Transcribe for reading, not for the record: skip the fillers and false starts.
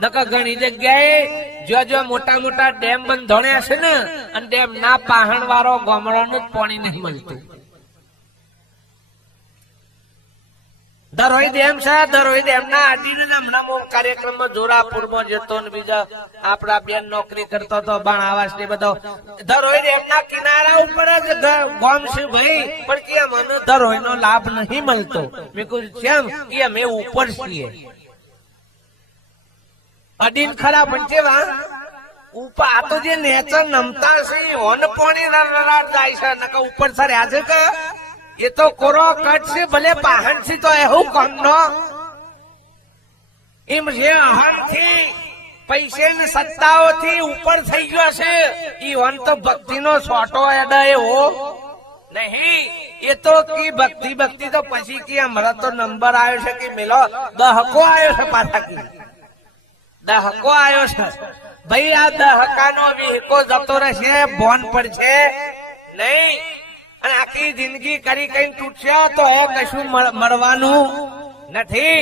નકર ઘણી જગ્યાએ જો મોટા મોટા ડેમ બંધોણ્યા છે ને અને ડેમ ના પાહણ વાળો ગામડાનું જ પાણી નહીં મળતું. ધરોઈ ડેમ છે, ધરોઈ ડેમ ના આડીને હમણાં કાર્યક્રમમાં જોરાપુરમાં જતો ને બીજા આપડા બેન નોકરી કરતો હતો બાણ આવાસ ને બધો ધરોઈ ડેમ ના કિનારા ઉપર જ ગામ છે ભાઈ, પણ કે મને ધરોઈ નો લાભ નહીં મળતો. મેં કહ્યું કેમ? કે અમે ઉપર છીએ. અડીન ખરા પણ કેવા ઉપર આ તો જે નેચર નમતા છે ઓન પાણી રરાટ જાય છે, નકર ઉપર સર્યા છે કે એ તો કોરો કટ છે ભલે પાહણ છે તો એવું કોમ નો એમ જે અહંથી પૈસે ને સત્તાઓથી ઉપર થઈ ગયો છે ઈ ઓન તો ભક્તિ નો છોટો એડા એવો નહીં. એ તો કી ભક્તિ તો પછી કે હમણાં તો નંબર આવ્યો છે કે મેલો દહકો આવ્યો છે, પાછા કી દહકો આવ્યો છે ભાઈ. આ દહકાનો વિહકો જતો રહેશે, બોન પડશે નહીં. અને આખી જિંદગી કરી કઈ તૂટશે તો એ કશું મળવાનું નથી.